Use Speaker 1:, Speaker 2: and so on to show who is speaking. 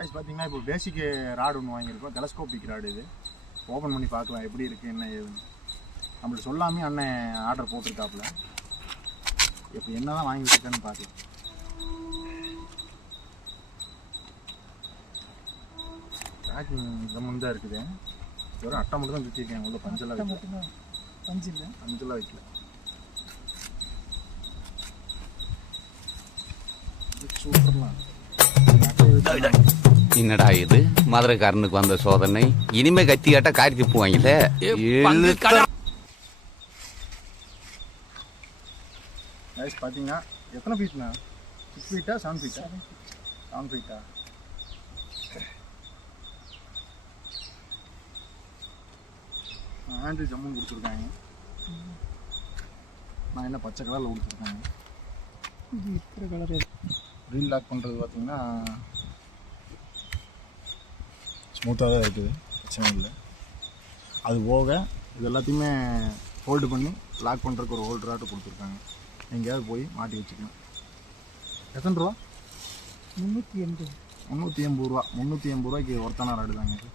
Speaker 1: Guys பார்த்தீங்கன்னா இப்போ பேசிக் rod ஒன்று வாங்கியிருக்கோம். டெலஸ்கோபிக் ராடு இது. ஓப்பன் பண்ணி பார்க்கலாம் எப்படி இருக்குது என்ன ஏதுன்னு. நம்மளுக்கு சொல்லாமே அண்ணன் ஆர்டர் போட்டிருக்காப்புல. இப்போ என்ன தான் வாங்கி வச்சிருக்கேன்னு பார்க்கலாம். பேக்கிங் இந்த தான் இருக்குது. வெறும் அட்டை மட்டும் தான் சுற்றிருக்கேன் உள்ள பஞ்செல்லாம் வைக்கல.
Speaker 2: மட்டும்தான். பஞ்சு இல்லை.
Speaker 1: பஞ்செல்லாம் வைக்கல. சூப்பர்லாம்.
Speaker 3: என்னடா இது? மதுரைக்காரனுக்கு வந்த சோதனை. இனிமே கத்தி கேட்டா காரி துப்புவாங்கல்ல? இழுத்தா-
Speaker 1: கைஸ் பார்த்தீங்கன்னா எத்தனை ஃபீட்ண்ணா சிக்ஸ் ஃபீட்டா செவன் ஃபீட்டா செவன் ஃபீட்டா ஆண்ட்ரி ஜம்முன்னு கொடுத்துருக்காங்க. நான் என்ன பச்சை கலரில் கொடுத்துருக்காங்க?
Speaker 2: இது இருக்கிற கலர்
Speaker 1: ரீல் லாக் பண்ணுறது பார்த்தீங்கன்னா ஸ்மூத்தாக தான் இருக்குது. பிரச்சனை இல்லை. அது போக இது எல்லாத்தையுமே ஹோல்டு பண்ணி லாக் பண்ணுறதுக்கு ஒரு ஹோல்டராட்டு கொடுத்துருக்காங்க. எங்கேயாவது போய் மாட்டி வச்சுக்கணும். எத்தனை ரூபா?
Speaker 2: முந்நூற்றி எண்பது.
Speaker 1: முந்நூற்றி எண்பது ரூபா. முந்நூற்றி எண்பது ரூபாய்க்கு ஒருத்தான ராடு தாங்க இது.